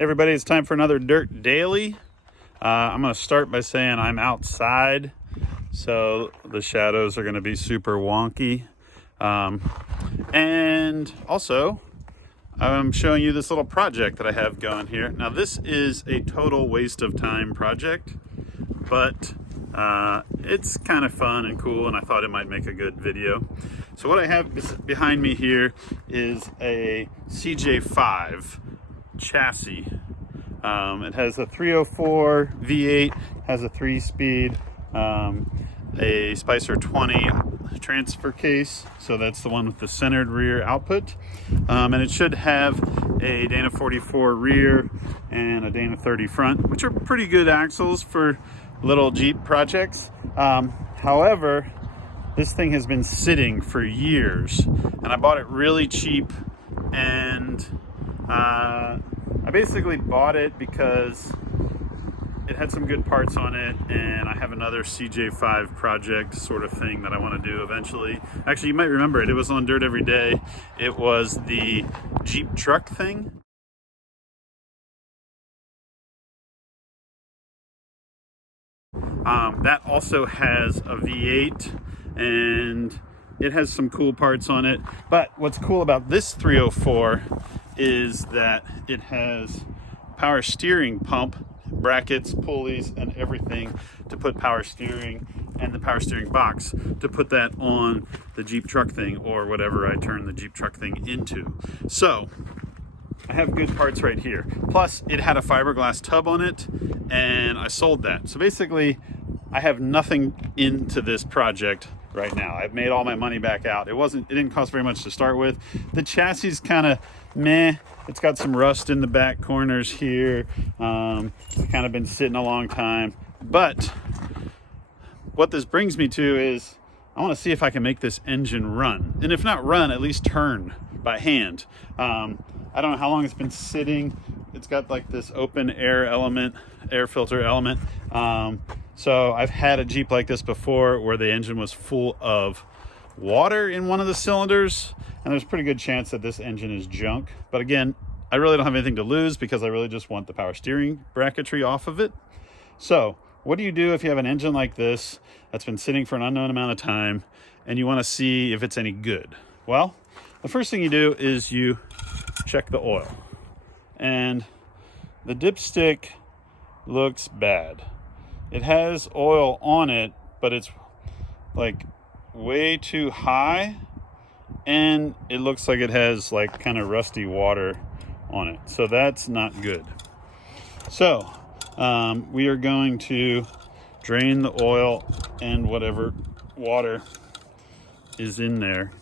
Everybody, it's time for another Dirt Daily. I'm going to start by saying I'm outside, so the shadows are going to be super wonky. And also, I'm showing you this little project that I have going here. Now, this is a total waste of time project, but it's kind of fun and cool, and I thought it might make a good video. So what I have behind me here is a CJ5 chassis. It has a 304 V8, has a 3-speed, a Spicer 20 transfer case, so that's the one with the centered rear output, and it should have a Dana 44 rear and a Dana 30 front, which are pretty good axles for little Jeep projects. However, this thing has been sitting for years, and I bought it really cheap, and I basically bought it because it had some good parts on it, and I have another CJ5 project sort of thing that I want to do eventually. Actually, you might remember it. It was on Dirt Every Day. It was the Jeep truck thing. That also has a V8, and it has some cool parts on it. But what's cool about this 304 is that it has power steering pump, brackets, pulleys, and everything to put power steering, and the power steering box to put that on the Jeep truck thing, or whatever I turn the Jeep truck thing into. So I have good parts right here. Plus, it had a fiberglass tub on it, and I sold that. So basically, I have nothing into this project right now. I've made all my money back out. It didn't cost very much to start with. The chassis is kind of meh. It's got some rust in the back corners here. It's kind of been sitting a long time. But what this brings me to is I want to see if I can make this engine run. And if not run, at least turn by hand. I don't know how long it's been sitting. It's got like this open air element, air filter element. So I've had a Jeep like this before where the engine was full of water in one of the cylinders, and there's a pretty good chance that this engine is junk. But again, I really don't have anything to lose because I really just want the power steering bracketry off of it. So what do you do if you have an engine like this that's been sitting for an unknown amount of time and you want to see if it's any good? Well, the first thing you do is you check the oil, and the dipstick looks bad. It has oil on it, but it's like way too high, and it looks like it has like kind of rusty water on it. So that's not good. So we are going to drain the oil and whatever water is in there.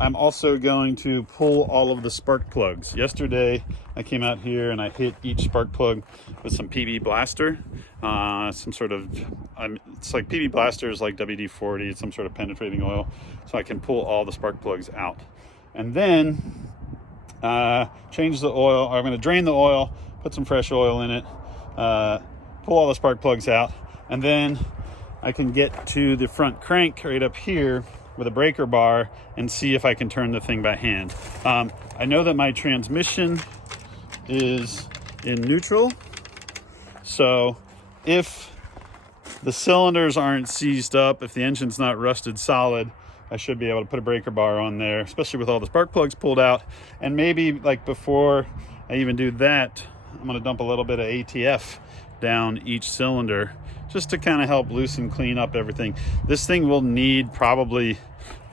I'm also going to pull all of the spark plugs. Yesterday, I came out here and I hit each spark plug with some PB Blaster. Some sort of, it's like PB Blaster is like WD-40, it's some sort of penetrating oil. So I can pull all the spark plugs out. And then change the oil. I'm gonna drain the oil, put some fresh oil in it, pull all the spark plugs out, and then I can get to the front crank right up here with a breaker bar and see if I can turn the thing by hand. I know that my transmission is in neutral, so if the cylinders aren't seized up, if the engine's not rusted solid, I should be able to put a breaker bar on there, especially with all the spark plugs pulled out. And maybe like before I even do that, I'm gonna dump a little bit of ATF down each cylinder just to kind of help loosen, clean up everything. This thing will need probably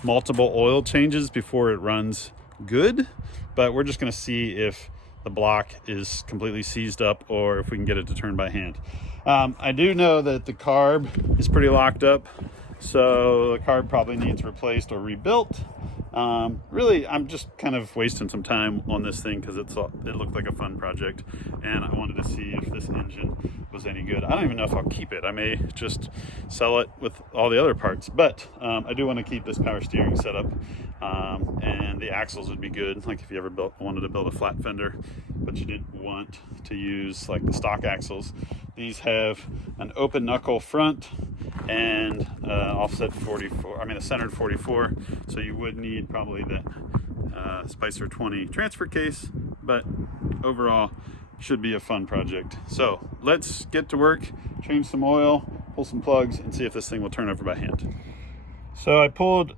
multiple oil changes before it runs good, but we're just going to see if the block is completely seized up or if we can get it to turn by hand. I do know that the carb is pretty locked up, so the carb probably needs replaced or rebuilt. Really, I'm just kind of wasting some time on this thing because it looked like a fun project, and I wanted to see if this engine was any good. I don't even know if I'll keep it. I may just sell it with all the other parts, but I do want to keep this power steering setup, and the axles would be good. Like if you ever wanted to build a flat fender, but you didn't want to use like the stock axles. These have an open knuckle front and offset 44, I mean a centered 44, so you would need probably the Spicer 20 transfer case, but overall should be a fun project. So let's get to work, change some oil, pull some plugs, and see if this thing will turn over by hand. So I pulled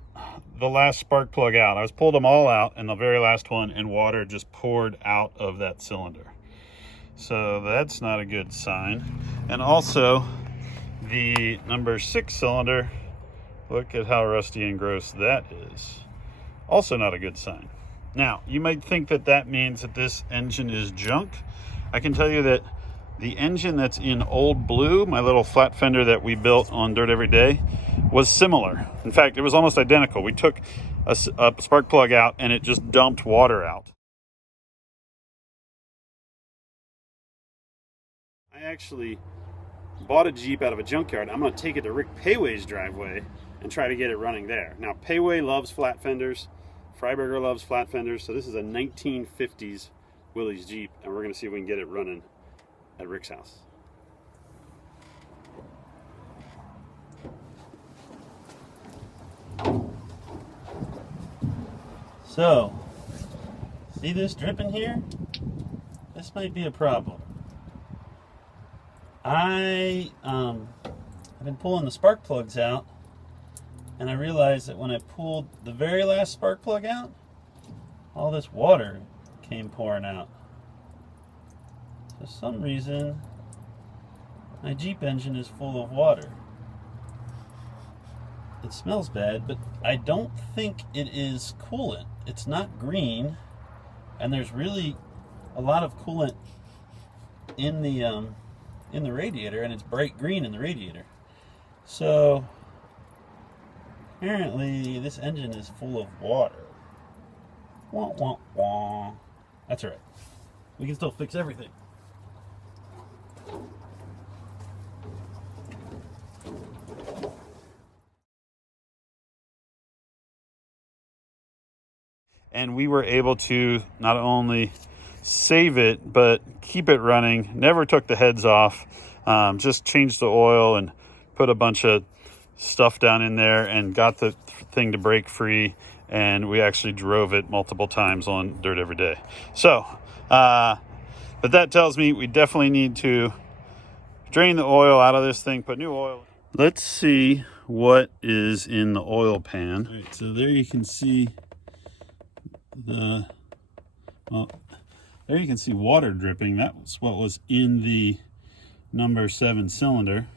the last spark plug out. I pulled them all out, and the very last one, and water just poured out of that cylinder. So that's not a good sign. And also the number 6 cylinder, look at how rusty and gross that is. Also not a good sign. Now, you might think that that means that this engine is junk. I can tell you that the engine that's in Old Blue, my little flat fender that we built on Dirt Every Day, was similar. In fact, it was almost identical. We took a spark plug out and it just dumped water out. I actually bought a Jeep out of a junkyard. I'm going to take it to Rick Payway's driveway and try to get it running there. Now, Payway loves flat fenders. Freiberger loves flat fenders. So this is a 1950s Willys Jeep, and we're going to see if we can get it running at Rick's house. So, see this dripping here? This might be a problem. I've been pulling the spark plugs out, and I realized that when I pulled the very last spark plug out, all this water came pouring out. For some reason, my Jeep engine is full of water. It smells bad, but I don't think it is coolant. It's not green, and there's really a lot of coolant in the radiator, and it's bright green in the radiator. So apparently this engine is full of water. Wah, wah, wah. That's all right. We can still fix everything. And we were able to not only save it, but keep it running. Never took the heads off. Just changed the oil and put a bunch of stuff down in there and got the thing to break free. And we actually drove it multiple times on Dirt Every Day. So, but that tells me we definitely need to drain the oil out of this thing, put new oil. Let's see what is in the oil pan. All right, so there you can see there you can see water dripping. That's what was in the number 7 cylinder.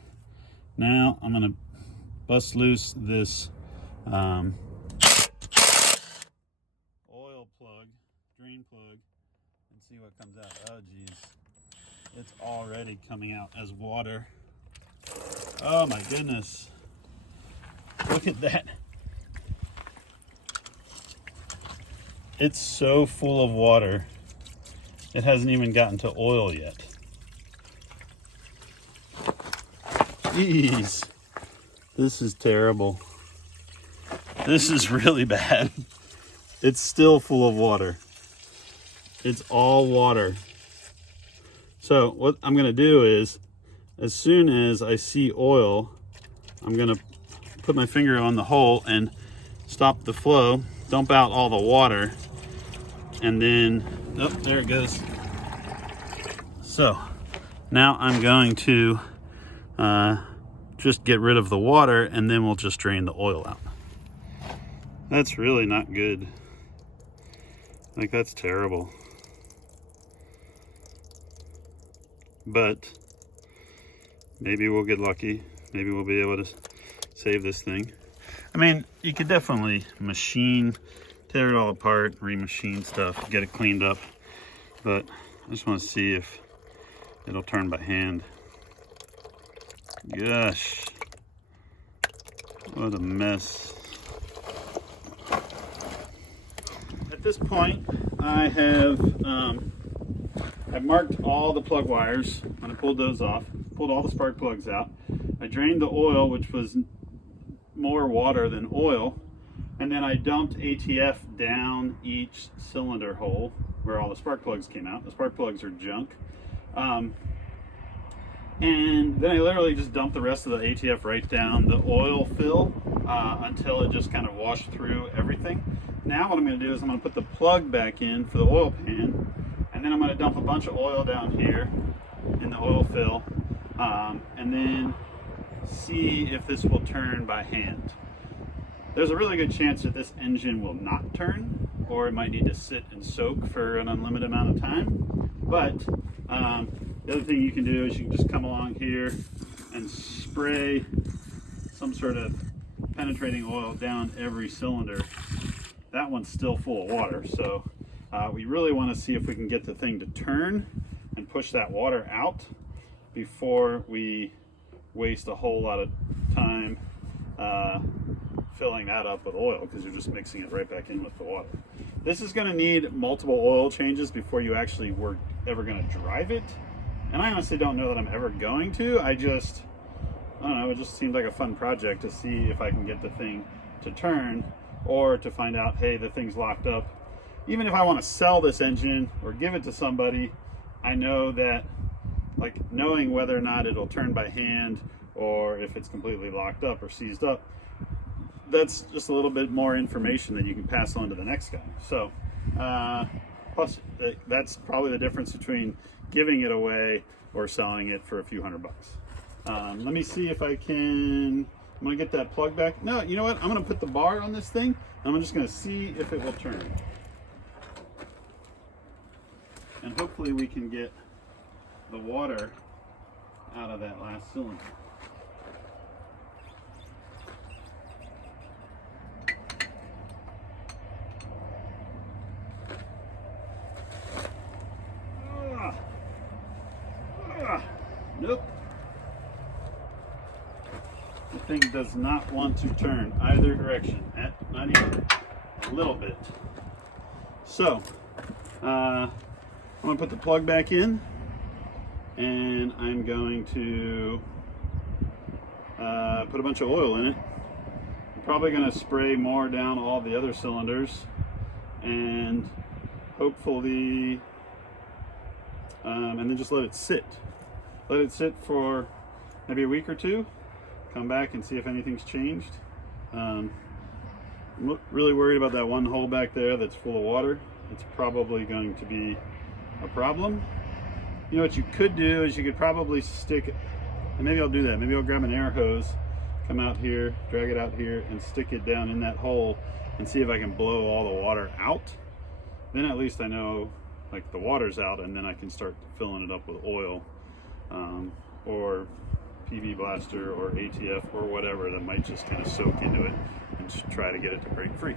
Now I'm going to bust loose this oil plug, drain plug, and see what comes out. Oh geez, it's already coming out as water. Oh my goodness, look at that. It's so full of water, it hasn't even gotten to oil yet. Jeez, this is terrible. This is really bad. It's still full of water. It's all water. So what I'm gonna do is, as soon as I see oil, I'm gonna put my finger on the hole and stop the flow, dump out all the water, and then, oh, there it goes. So now I'm going to just get rid of the water, and then we'll just drain the oil out. That's really not good. Like, that's terrible. But maybe we'll get lucky. Maybe we'll be able to save this thing. I mean, you could definitely tear it all apart, remachine stuff, get it cleaned up. But I just want to see if it'll turn by hand. Gosh, what a mess. At this point, I have I've marked all the plug wires when I pulled those off, pulled all the spark plugs out. I drained the oil, which was more water than oil, and then I dumped ATF down each cylinder hole where all the spark plugs came out. The spark plugs are junk. And then I literally just dumped the rest of the ATF right down the oil fill until it just kind of washed through everything. Now what I'm going to do is I'm going to put the plug back in for the oil pan, and And then I'm going to dump a bunch of oil down here in the oil fill, and then see if this will turn by hand. There's a really good chance that this engine will not turn, or it might need to sit and soak for an unlimited amount of time. But the other thing you can do is you can just come along here and spray some sort of penetrating oil down every cylinder. That one's still full of water, so we really want to see if we can get the thing to turn and push that water out before we waste a whole lot of time filling that up with oil, because you're just mixing it right back in with the water. This is going to need multiple oil changes before you actually were ever going to drive it, and I honestly don't know that I'm ever going to. I don't know, it just seemed like a fun project to see if I can get the thing to turn, or to find out, hey, the thing's locked up. Even if I want to sell this engine or give it to somebody, I know that, like, knowing whether or not it'll turn by hand or if it's completely locked up or seized up, that's just a little bit more information that you can pass on to the next guy. So plus that's probably the difference between giving it away or selling it for a few $100. Let me see if I can. I'm gonna get that plug back. No, you know what, I'm gonna put the bar on this thing and I'm just gonna see if it will turn, and hopefully we can get the water out of that last cylinder. Nope. The thing does not want to turn either direction, not even a little bit. So, I'm going to put the plug back in, and I'm going to put a bunch of oil in it. I'm probably going to spray more down all the other cylinders, and hopefully, and then just let it sit. Let it sit for maybe a week or two. Come back and see if anything's changed. I'm really worried about that one hole back there that's full of water. It's probably going to be a problem. You know what you could do is you could probably stick, and maybe I'll do that. Maybe I'll grab an air hose, come out here, drag it out here, and stick it down in that hole and see if I can blow all the water out. Then at least I know, like, the water's out, and then I can start filling it up with oil. Or PV blaster or ATF or whatever that might just kind of soak into it and just try to get it to break free.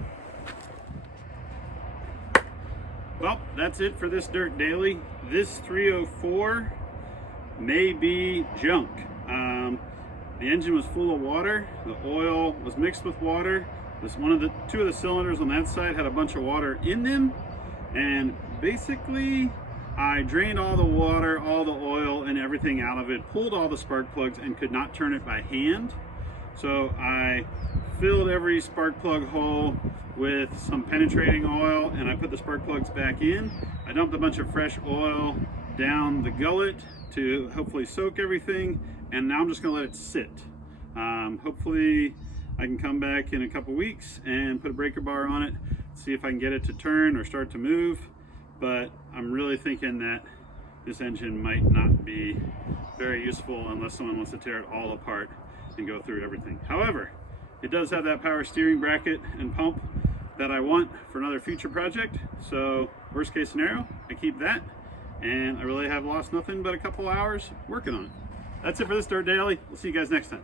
Well, that's it for this Dirt Daily. This 304 may be junk. The engine was full of water. The oil was mixed with water. Two of the cylinders on that side had a bunch of water in them, and basically I drained all the water, all the oil, and everything out of it, pulled all the spark plugs, and could not turn it by hand. So I filled every spark plug hole with some penetrating oil, and I put the spark plugs back in. I dumped a bunch of fresh oil down the gullet to hopefully soak everything, and now I'm just gonna let it sit. Hopefully I can come back in a couple weeks and put a breaker bar on it, see if I can get it to turn or start to move. But I'm really thinking that this engine might not be very useful unless someone wants to tear it all apart and go through everything. However, it does have that power steering bracket and pump that I want for another future project. So worst case scenario, I keep that, and I really have lost nothing but a couple hours working on it. That's it for this Dirt Daily. We'll see you guys next time.